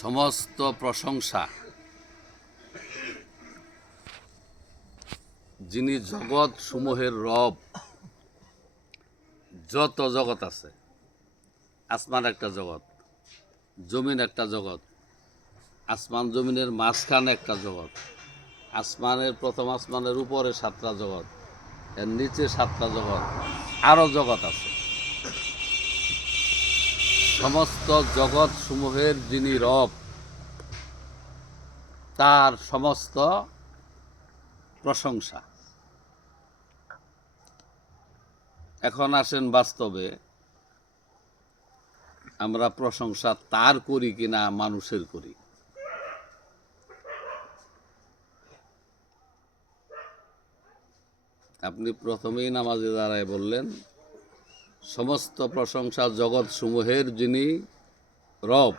সমস্ত প্রশংসা যিনি জগৎ সমূহের রব। যত জগৎ আছে, আসমান একটা জগৎ, জমিন একটা জগৎ, আসমান জমিনের মাঝখানে একটা জগৎ, আসমানের প্রথম আসমানের উপরে 7টা জগৎ, এর নিচে 7টা জগৎ, আরও জগৎ আছে। সমস্ত জগৎ সমূহের যিনি রব, তার সমস্ত প্রশংসা। এখন আসেন বাস্তবে, আমরা প্রশংসা তার করি কিনা মানুষের করি। আপনি প্রথমেই নামাজে দাঁড়ায় বললেন সমস্ত প্রশংসা জগৎ সমূহের যিনি রব,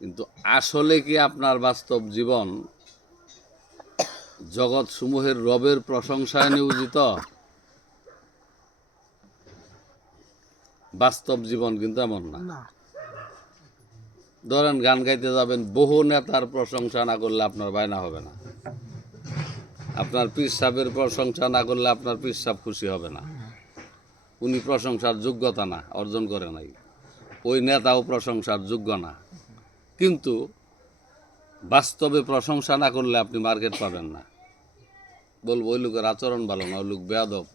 কিন্তু আসলে কি আপনার বাস্তব জীবন জগৎ সমূহের রবের প্রশংসায় নিয়োজিত? বাস্তব জীবন কিন্তু এমন না। ধরেন গান গাইতে যাবেন, বহু নেতার প্রশংসা না করলে আপনার বায়না হবে না। আপনার পীর সাহেবের প্রশংসা না করলে আপনার পীর সাহেব খুশি হবে না। উনি প্রশংসার যোগ্যতা না, অর্জন করে নাই। ওই নেতাও প্রশংসার যোগ্য না। কিন্তু বাস্তবে প্রশংসা না করলে আপনি মার্কেট পাবেন না। বলবো ওই লোকের আচরণ ভালো না, ওই লোক বেয়াদব,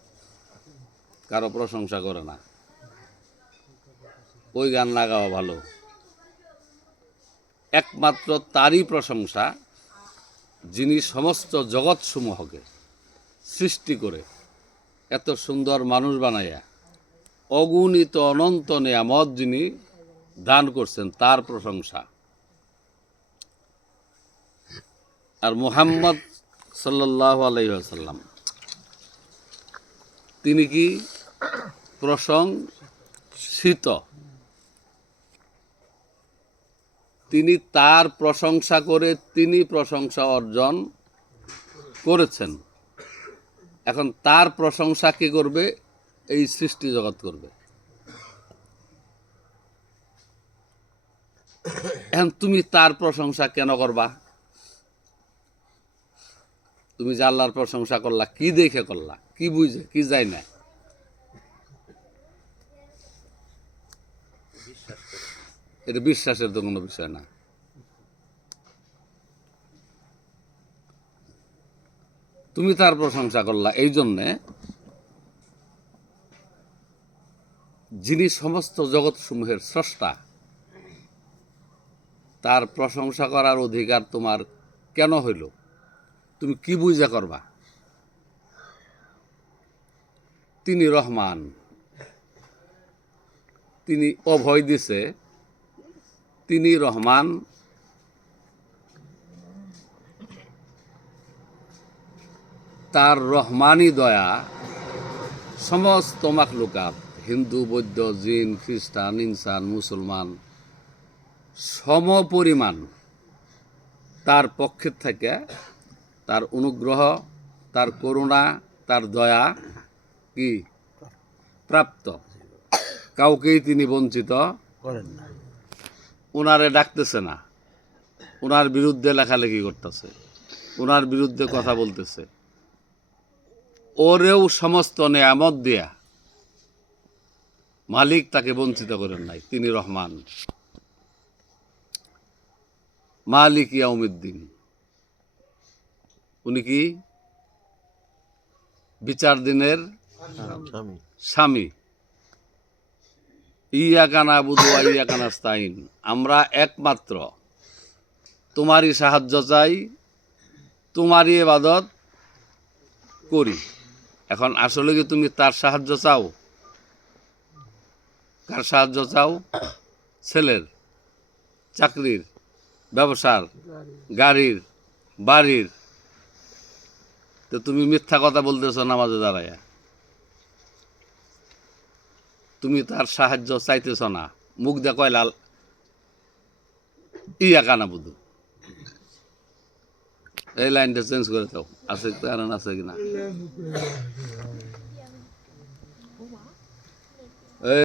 কারো প্রশংসা করে না, ওই গান না গাওয়া ভালো। একমাত্র তারই প্রশংসা যিনি সমস্ত জগৎসমূহকে সৃষ্টি করে এত সুন্দর মানুষ বানাইয়া অগণিত অনন্ত নেয়ামত যিনি দান করছেন, তার প্রশংসা। আর মুহাম্মদ সাল্লাল্লাহু আলাইহি ওয়াসাল্লাম তিনি কি প্রশংসিত? তিনি তার প্রশংসা করে তিনি প্রশংসা অর্জন করেছেন। এখন তার প্রশংসা কি করবে? এই সৃষ্টি জগৎ করবে। এখন তুমি তার প্রশংসা কেন করবা? তুমি যে আল্লাহর প্রশংসা করলা, কি দেখে করলা? কি বুঝে? কি যায় না? এটা বিশ্বাসের তো কোনো বিষয় না। তুমি তার প্রশংসা করলা এই জন্যে যিনি সমস্ত জগৎ সমূহের স্রষ্টা, তার প্রশংসা করার অধিকার তোমার কেন হইল? তুমি কি বুঝা করবা? তিনি রহমান, তিনি অভয় দিছে, তিনি রহমান। তার রহমানি দয়া সমস্ত মাখলুকাত, হিন্দু, বৌদ্ধ, জিন, খ্রিস্টান, ইনসান, মুসলমান সমপরিমাণ তার পক্ষের থেকে তার অনুগ্রহ, তার করুণা, তার দয়া কি প্রাপ্ত। কাউকেই তিনি বঞ্চিত করেন না। ওনারে ডাকতেছে না, ওনার বিরুদ্ধে লেখালেখি করতেছে, ওনার বিরুদ্ধে কথা বলতেছে, ওরেও সমস্ত নেয়ামত দিয়া মালিক তাকে বঞ্চিত করেন নাই। তিনি রহমান, মালিক ইয়াউমিদ্দিন। উনি কি বিচার দিনের স্বামী। ইয়াকা নাবুদু ওয়া ইয়াকা নাস্তাইন, আমরা একমাত্র তোমারই সাহায্য চাই, তোমারই ইবাদত করি। এখন আসলে কি তুমি তার সাহায্য চাও? কার সাহায্য চাও? ছেলের, চাকরির, ব্যবসার, গাড়ির, বাড়ির। তো তুমি মিথ্যা কথা বলতেছ নামাজে দাঁড়ায়া। তুমি তার সাহায্য চাইতেছ না, মুখ দিয়ে কয়লা ইয়াকা নাবুদু। এই লাইনটা চেঞ্জ করে দাও, আছে কারণ আছে কিনা।